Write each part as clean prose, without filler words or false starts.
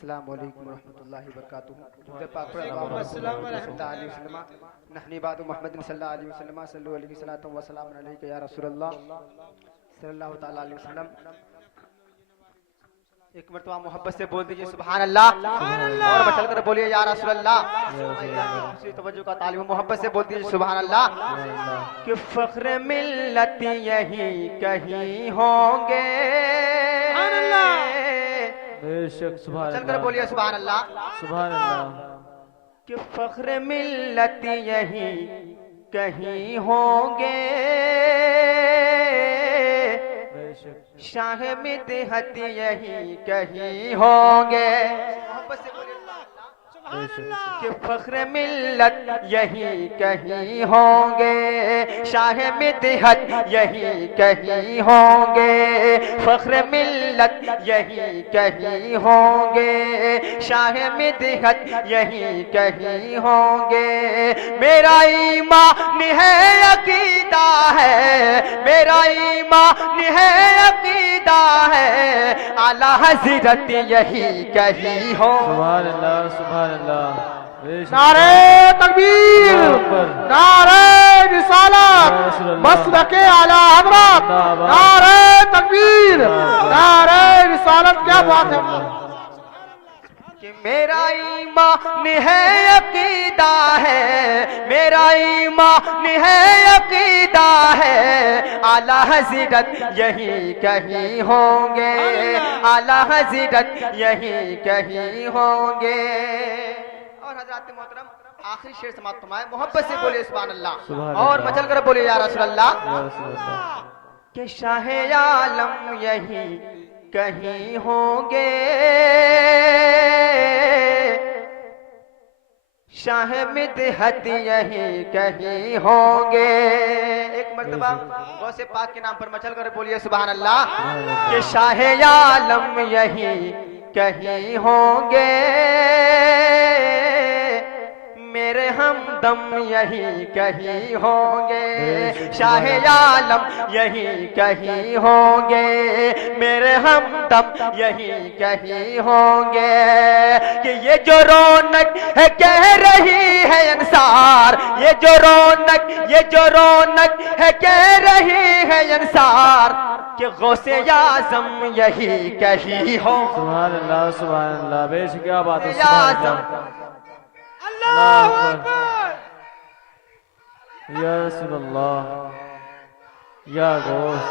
अस्सलाम वालेकुम रहमतुल्लाहि व बरकातुहू। नहनी बादु मुहम्मदिन सल्लल्लाहु अलैहि वसल्लम सल्लल्लाहु अलैहि सल्लम व सलाम अलैका या रसूलल्लाह सल्लल्लाहु तआला अलैहि वसल्लम। एक मरतबा मोहब्बत से बोल दीजिए सुभान अल्लाह और मचल कर बोलिए या रसूल अल्लाह। तवज्जो का तालिब मोहब्बत से बोल दीजिए सुभान अल्लाह। कि फख्र मिल्लत यही कहीं होंगे, बेशक सुभान चल कर बोलिए सुभान अल्लाह। सुभान अल्लाह। कि फख्र मिल्लत यही कहीं होंगे, शाह मिदहत यही कहीं होंगे। मोहब्बत से बोलिए कि फख्र मिल्लत यही कहीं होंगे, शाह मिदहत यही कहीं होंगे। फख्र मिल्लत यही कहीं होंगे, शाह मिदहत यही कहीं होंगे। मेरा ईमान है अकीदा है, मेरा ईमान है अकीदा है, आला हज़रत यही कहीं हो। सुभान अल्लाह सुभान अल्लाह। नारे तकबीर, नारे रिसालत, मसलके आला हज़रत, नारे तकबीर, नारे रिसालत। क्या बात है। कि मेरा ईमान है अकीदा है, मेरा ईमान है अकीदा है, आला हज़रत यही कहीं होंगे, आला हज़रत यही कहीं होंगे। और हज़रात मोहतरम आखिरी शेर समाप्त फरमाए, मोहब्बत से बोलिए सुभान अल्लाह और मचल कर बोलिए या रसूल अल्लाह। कि शाह आलम यही कहीं होंगे, शाह मिदहत यही कहीं होंगे। एक मर्तबा गौसे पाक के नाम पर मचल कर बोलिए सुभान अल्लाह। कि शाह आलम यही कहीं होंगे, मेरे हमदम यही कहीं होंगे। शाह आलम यही कहीं होंगे, मेरे हमदम यही कहीं होंगे। कि ये जो रौनक है कह रही है अंसार, ये जो रौनक, ये जो रौनक है कह रही है अंसार, कि गौसे आज़म यही कहीं हो। सुभान अल्लाह सुभान अल्लाह। बेशक क्या बात है। अल्लाहु अकबर। या रसूल अल्लाह, या गोश,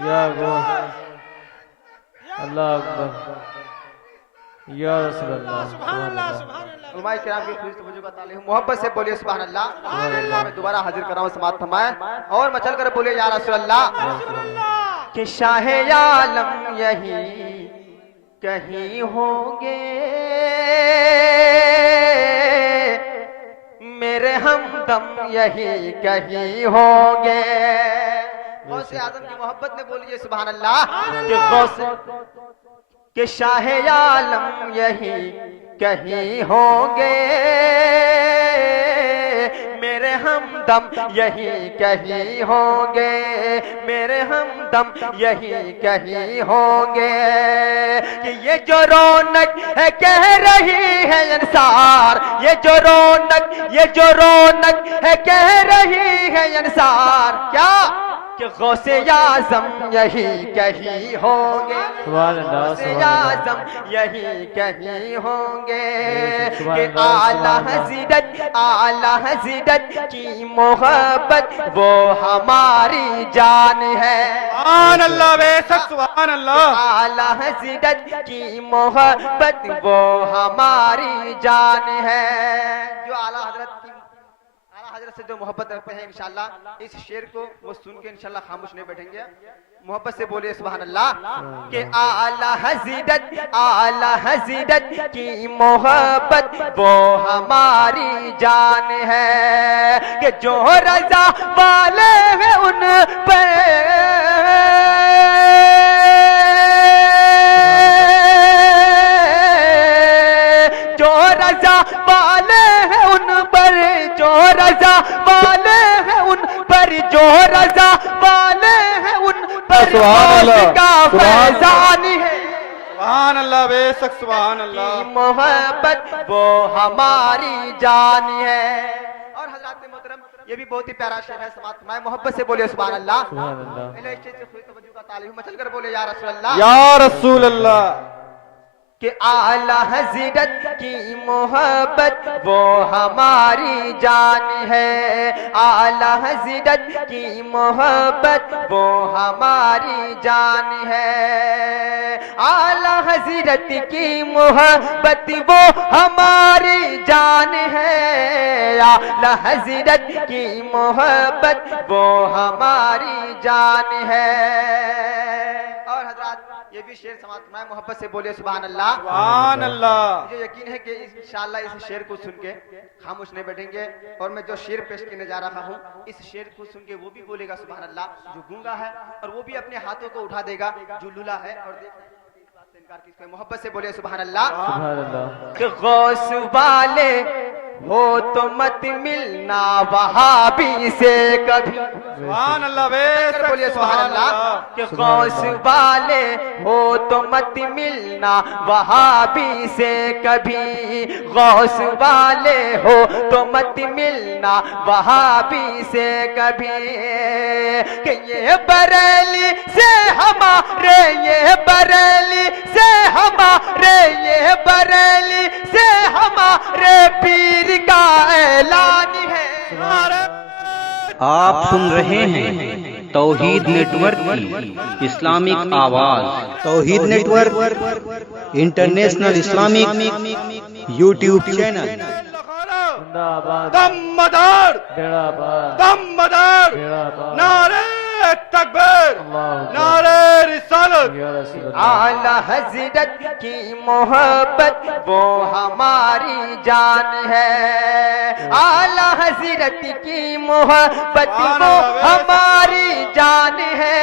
या गोश, अल्लाह अकबर, या रसूल अल्लाह। सुभान अल्लाह सुभान अल्लाह। उलमाए किराम की खुशी तवज्जो का तालिब मोहब्बत से बोलिए सुभान अल्लाह। मैं दोबारा हाजिर कर रहा हूँ समाप्त फरमाए और मचल कर बोलिए या रसूल अल्लाह। कि शाह आलम यही कहीं होंगे, मेरे हमदम यही कहीं होंगे। गौसे आज़म की मोहब्बत में बोलिए सुभान अल्लाह। कि गौसे कि शाह आलम यही कहीं होंगे, मेरे हमदम यही कहीं होंगे, मेरे हमदम यही कहीं होंगे। कि ये जो रौनक है कह रही है अंसार, ये जो रौनक, ये जो रौनक है कह रही है अंसार, क्या कि गौसे आज़म यही कहीं होंगे, गौसे आज़म यही कहीं होंगे। कि आला हज़रत, आला हज़रत की मोहब्बत वो हमारी जान है। सुभान अल्लाह, बेशक सुभान अल्लाह। आला हज़रत की मोहब्बत वो हमारी जान है। जो आला हज़रत से जो मोहब्बत रखते हैं इंशाल्लाह इस शेर को वो सुन के इंशाल्लाह खामोश नहीं बैठेंगे। मोहब्बत से बोलिए सुभान अल्लाह। कि आला हज़रत, आला हज़रत की मोहब्बत वो हमारी जान है। कि जो रज़ा वाले हैं उन पर, जो रज़ा वाले हैं उन पर, जो रज़ा वाले हैं उन पर, जो रज़ा वाले हैं उन पर का फैज़ान है। सुभान अल्लाह बेशक सुभान अल्लाह। की मोहब्बत वो हमारी जान है। और हज़रात मोहतरम ये भी बहुत ही प्यारा शेर है, समाअत फरमाएं, मोहब्बत से बोले सुभान अल्लाह। सुभान अल्लाह। पहले स्टेज से खुद तवज्जो का तालीम मचल कर बोले या रसूल अल्लाह। या रसूल अल्लाह। कि आला हज़रत की मोहब्बत वो हमारी जान है। आला हज़रत की मोहब्बत वो हमारी जान है। आला हज़रत की मोहब्बत वो हमारी जान है। आला हज़रत की मोहब्बत वो हमारी जान है। और हज़रात ये भी शेर समाअत फरमाएं, मोहब्बत से बोलिए सुभान अल्लाह। सुभान अल्लाह। मुझे यकीन है कि इंशाअल्लाह इस शेर को सुन के खामोश नहीं बैठेंगे। और मैं जो शेर पेश करने जा रहा हूँ, इस शेर को सुन के वो भी बोलेगा सुभान अल्लाह जो गूंगा है, और वो भी अपने हाथों को उठा देगा जो लूला है। और मोहब्बत से बोलिए सुभान अल्लाह। सुभान अल्लाह। कि गौस वाले हो तो मत मिलना वहाबी से कभी। सुभान अल्लाह बेशक बोलिए सुभान अल्लाह। कि सुभान गौस अल्लाह। वाले हो तो मत मिलना वहाबी से कभी। गौस वाले हो तो मत मिलना वहाबी से कभी। कि ये बरेली से हमारे, ये बरेली से हमारे, ये बरेली से हमारे पीर का ऐलान है। आप सुन रहे हैं तौहीद नेटवर्क की इस्लामिक आवाज। Tauheed network international Islamic YouTube channel. जिंदाबाद। दमदार बेड़ाबाद। दमदार बेड़ाबाद। नारे तकबीर अल्लाह नारे रिसालत। या रसूल अल्लाह। आला हज़रत की मोहब्बत वो हमारी जान है। आला हज़रत की मोहब्बत वो हमारी जान है।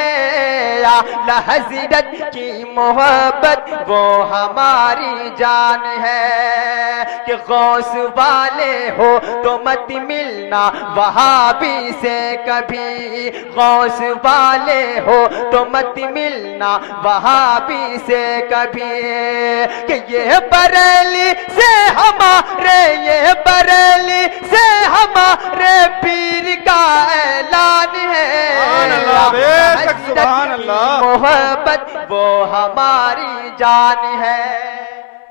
आला हज़रत की मोहब्बत वो हमारी जान है। कि गौस वाले हो तो मत मिलना वहाबी से कभी। गौस वाले हो तो मत मिलना वहाबी से कभी। कि ये बरेली से हमारे, ये बरेली से हमारे पीर का ऐलान है। सुभान अल्लाह बेशक सुभान अल्लाह। मोहब्बत वो हमारी जान है।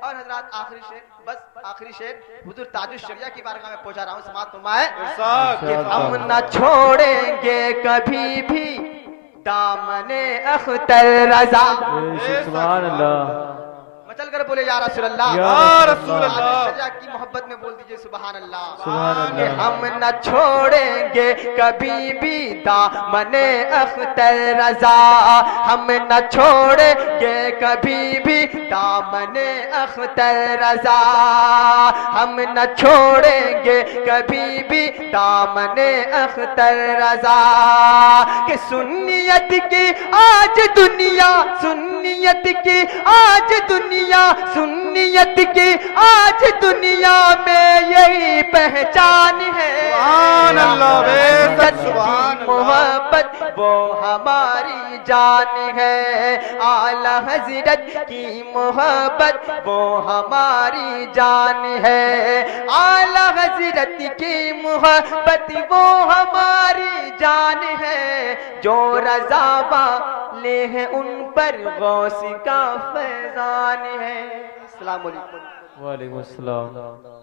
और हज़रात आखिरी शेर, बस आखिरी शेर हुजूर ताजुश शरिया की बारगाह में पहुंचा रहा हूँ, समाअत फरमाएं। इरशाद। कि हम न छोड़ेंगे कभी भी दामने अख्तर रजा। सुभान अल्लाह। मचल कर बोले या रसूल अल्लाह। या रसूल अल्लाह। शरिया की मोहब्बत में बोल दीजिए सुभान अल्लाह। सुभान कि अल्लाह। हम न छोड़ेंगे कभी भी दामने अख्तर रजा। हम न छोड़ेंगे कभी भी दामने अख्तर रजा। हम न छोड़ेंगे कभी भी दामने अख्तर रजा। कि सुन्नियत की आज दुनिया, सुन्नियत की आज दुनिया, सुन्नियत की आज दुनिया में यही पहचान है। सुभान अल्लाह बेशक सुभान अल्लाह। मोहब्बत वो हमारी जान है। आला हज़रत की मोहब्बत वो हमारी जान है। आला हज़रत की मोहब्बत वो हमारी जान है। जो रज़ा वाले हैं उन पर गौस का फैज़ान है। अस्सलाम वालेकुम। वालेकुम अस्सलाम।